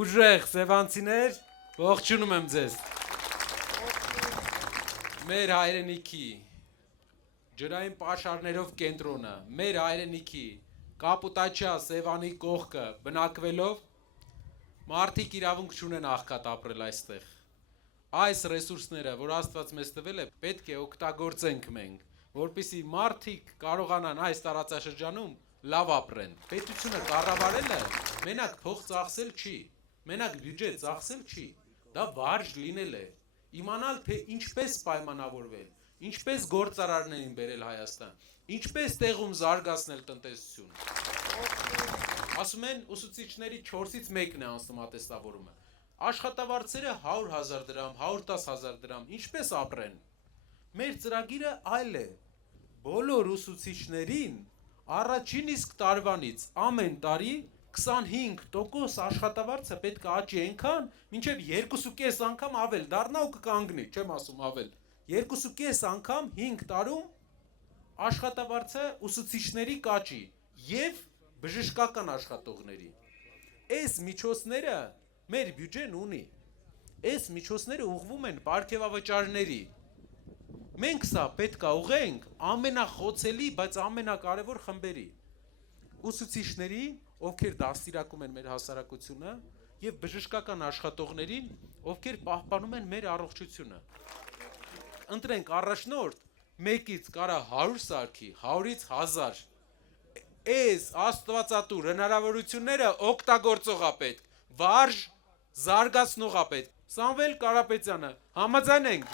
Ուժեղ սևանցիներ, ողջունում եմ ձեզ։ Մեր հայրենիքի ջրային պաշարներով կենտրոնը, մեր հայրենիքի Կապուտաչյա Սևանի կողքը բնակվելով մարդիկ իրավունք չունեն աղքատ ապրել այստեղ։ Այս ռեսուրսները, որ Աստված մեզ տվել է, պետք է օգտագործենք մենք, որպեսզի մարդիկ կարողանան այս տարածաշրջանում լավ ապրեն։ Պետությունը կառավարելը մենակ փող ծախսել չի, մենակ բյուջե ծախսել չի, դա վարժ լինել է, իմանալ թե ինչպես պայմանավորվել, ինչպես գործարարներին բերել Հայաստան, ինչպես տեղում զարգացնել տնտեսություն։ Ասում են ուսուցիչների 4-ից 1-ն է անցնում ատեստավորումը։ Աշխատավարձերը 100,000 դրամ, 110,000 դրամ, ինչպես ապրեն։ Մեր ծրագիրը այլ է։ Բոլոր ուսուցիչներին առաջին իսկ տարվանից ամեն տարի 25% աշխատավարձը պետք է աճի այնքան, մինչև 2.5 անգամ ավել դառնա ու կկանգնի, չեմ ասում ավել։ 2.5 անգամ 5 տարում աշխատավարձը ուսուցիչների կաճի եւ բժշկական աշխատողների։ Այս միջոցները մեր բյուջեն ունի։ Այս միջոցները ուղղվում են պարգևավճարների։ Մենք սա պետք է ուղղենք ամենախոցելի, բայց ամենակարևոր խմբերի։ Ուսուցիչների, ովքեր դաստիարակում են մեր հասարակությունը, եւ բժշկական աշխատողներին, ովքեր պահպանում են մեր առողջությունը։ Ընտրենք առաջնորդ, մեկից կարա 100 սարքի, 100-ից 1000։ Այս աստվածատուր հնարավորությունները օգտագործող է պետք, վարժ զարգացնող է պետք։ Սամվել Կարապետյանը, համաձայն ենք։